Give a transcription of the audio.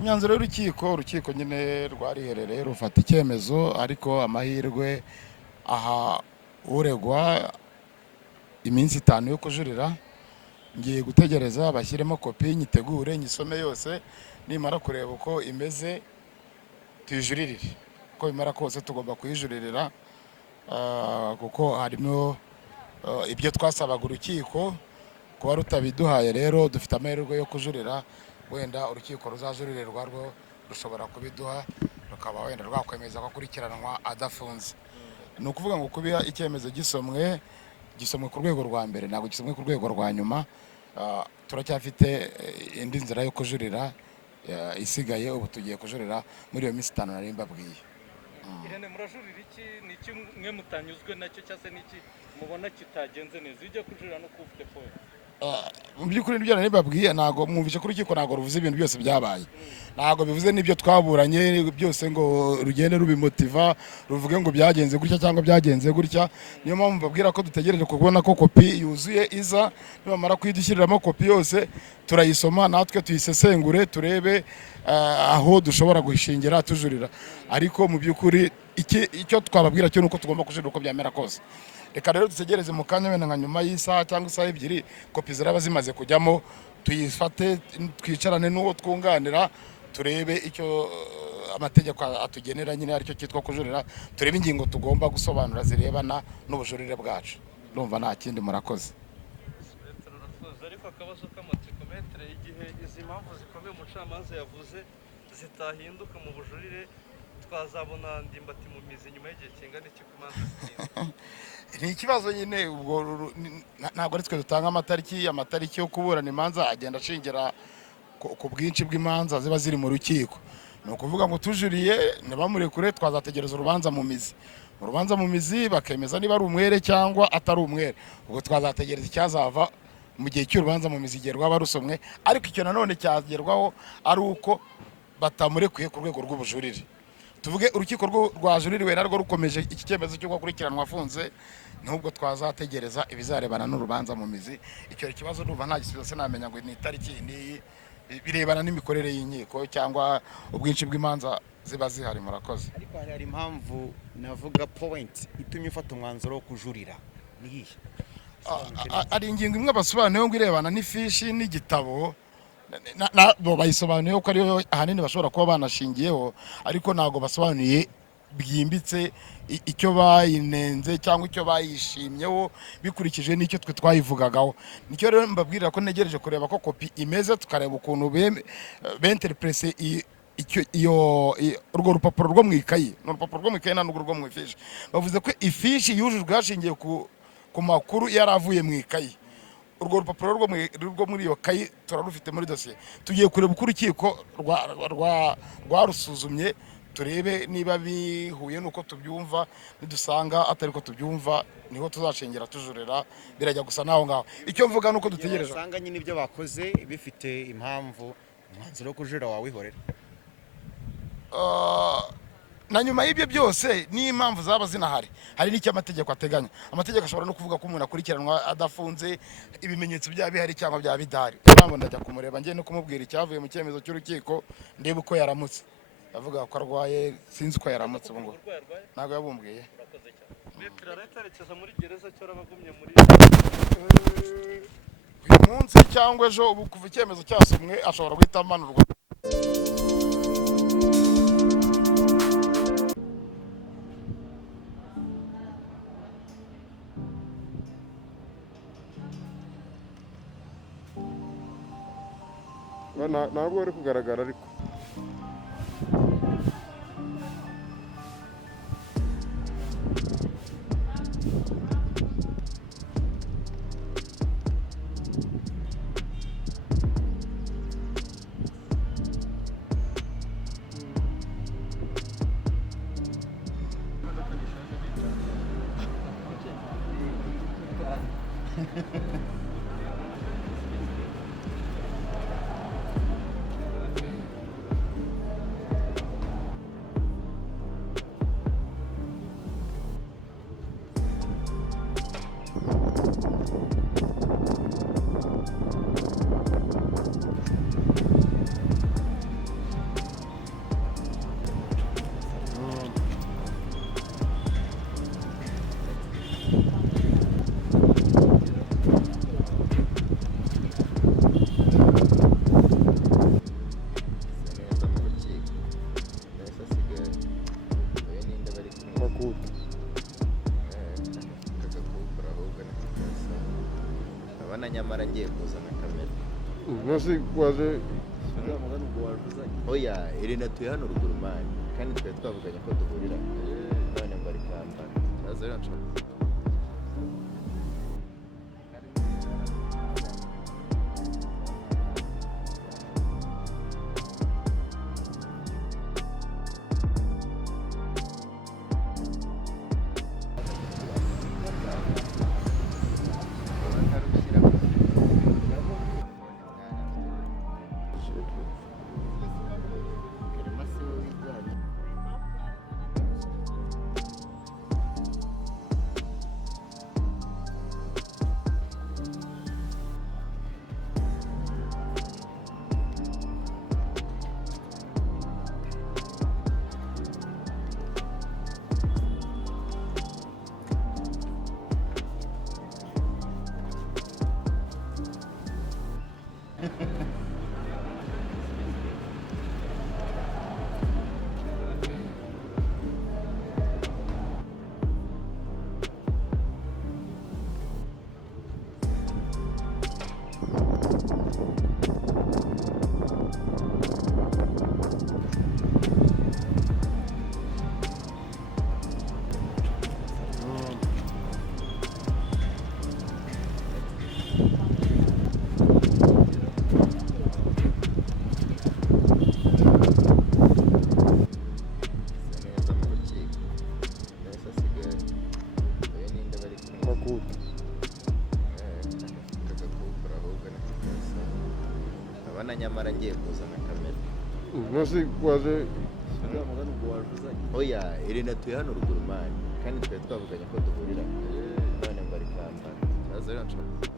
imyanzuro urukiko nyine rwariherereye rufata icyemezo, ariko amahirwe aha uregwa iminsi 5 yo kujurira. Ngiye gutegereza bashyiremo kopi nyitegure nyisome yose, nimara kureba uko imeze tuyijuririre. Uko bimara kose tugomba kuyijuririra, kuko harimo ibyo twasabaga urukiko kuba rutabiduhaye. Rero dufite amahirwe yo kujurira, wenda urukiko ruzajuririrwa rwo rushobora kubiduha, rukaba wenda rwakwemeza ko akurikiranwa adafunze. Ni ukuvuga ngo kuba icyemezo gisomwe ku rwego rwa mbere, ntabwo gisomwe ku rwego rwa nyuma. Turacyafite indi nzira yo kujurira isigaye. Ubu tugiye kujurira muri iyo minsi 5 nari mbabwiye. Irene, murajurira iki? Ni iki mwe mutanyuzwe nacyo cyase n'iki mubona kitagenze neza ujya kujurira no kufite point? Mu by'ukuri n'ibyo nari mbabwiye, ntabwo mwumvise ko urukiko ntabwo ruvuze ibintu byose byabaye. Ntabwo bivuze n'ibyo twaburanye byose ngo rugende rubimotiva ruvuge ngo byagenze gutya cyangwa byagenze gutya. Niyo mpamvu mbabwira ko dutegereje kubona ko kopi yuzuye iza. Nibamara kuyidushyiriramo kopi yose turayisoma, natwe tuyisesengure, turebe aho dushobora gushingira tujurira. Ariko mu by'ukuri icyo twababwira cyo nuko tugomba kujurira uko byamera kose. Reka rero dutegereze mu kanya wenda nka nyuma y'isaha cyangwa isaha ebyiri kopi ziraba zimaze kujyamo, tuyifate twicarane n'uwo twunganira, turebe icyo amategeko atugenera nyine aricyo cyitwa kujurira, turebe ingingo tugomba gusobanura zirebana n'ubujurire bwacu. Ndumva nta kindi. Murakoze. Ariko akabazo k'amatsikometere, igihe izi mpamvu zikomeye umucamanza yavuze zitahinduka mu bujurire, twazabona Ndimbati mu mizi nyuma y'igihe kingana iki ku manza zitinda? Ni ikibazo nyine. Ubwo ntabwo ari twe dutanga amatariki yo kuburana imanza, agenda ashingira ku bwinshi bw'imanza ziba ziri mu rukiko. Ni ukuvuga ngo tujuriye ntibamurekure, twazategereza urubanza mu mizi. Urubanza mu mizi bakemeza niba ari umwere cyangwa atari umwere. Ubwo twazategereza icyazava mu gihe cy'urubanza mu mizi igihe rwaba rusomwe. Ariko icyo nanone cyagerwaho ari uko batamurekuye ku rwego rw'ubujurire. Tuvuge urukiko rwajuririwe narwo rukomeje iki cyemezo cyo gukurikiranwa afunze, nubwo twazategereza ibizarebana n'urubanza mu mizi. Icyo kibazo ndumva nta gisubizo sinamenya ngo ni itariki ni birebana n'imikorere y'inkiko cyangwa ubwinshi bw'imanza ziba zihari. Murakoze. Ariko hari impamvu navuga point itumye ufata umwanzuro wo kujurira niyihe? Ari ingingo imwe basobanuye ngo irebana n'ifishi n'igitabo, bo bayisobanuye ko ariyo ahanini bashobora kuba banashingiyeho, ariko ntabwo basobanuye byimbitse icyo bayinenze cyangwa icyo bayishimyeho bikurikije n'icyo twe twayivugagaho. Nicyo rero mbabwirira ko ntegereje kureba ko kopi imeze, tukareba ukuntu benterprese urwo rupapuro rwo mu ikayi. N'urupapuro rwo mu ikayi ntabwo rwo mu ifishi. Bavuze ko ifishi yujujwe hashingiye ku makuru yari avuye mu ikayi. Urwo rupapuro rwo muri iyo kayi turarufite muri dosiye. Tugiye kureba uko urukiko rwarusuzumye, turebe niba bihuye nuko tubyumva. Nidusanga atari ko tubyumva niho tuzashingira tujurira, birajya gusa naho ngaho. Icyo mvuga nuko dutegereje usanga nyine ibyo bakoze bifite impamvu, umwanzuro wo kujurira wawihorera. Na nyuma y'ibyo byose n'impamvu zaba zinahari, hari n'icyo amategeko ateganya. Amategeko ashobora no kuvuga ko umuntu akurikiranwa adafunze, ibimenyetso byaba bihari cyangwa byaba bidahari. Ntabwo ndajya kumureba ngiye no kumubwira icyavuye mu cyemezo cy'urukiko, ndebe uko yaramutse. Avuga ko arwaye, sinzi uko yaramutse ubu ngo ntabwo yabumbwiye. Turarekerekeje muri gereza cyora bagumye muri uyu munsi cyangwa ejo. Ubu kuva icyemezo cyasomwe ashobora guhita amanurwa. ntabwo bari kugaragara ariko nyamara ngiye kuzana kamera. Nasi waje Oya Irene atuye hano ruguru mani kandi twari twavuganye ko duhurira none ngo ari Kampala. Aza rero nshaka neza mu rukiko. Nese asigaye oya ninde bari kumwe. makuru. Kagakukura ahubwo na kikasa. Abana nyamara ngiye kuzana kamera. Nasi waje Oya Irene atuye hano ruguru mani kandi twari twavuganye ko duhurira none ngo ari Kampala. Aza rero nshaka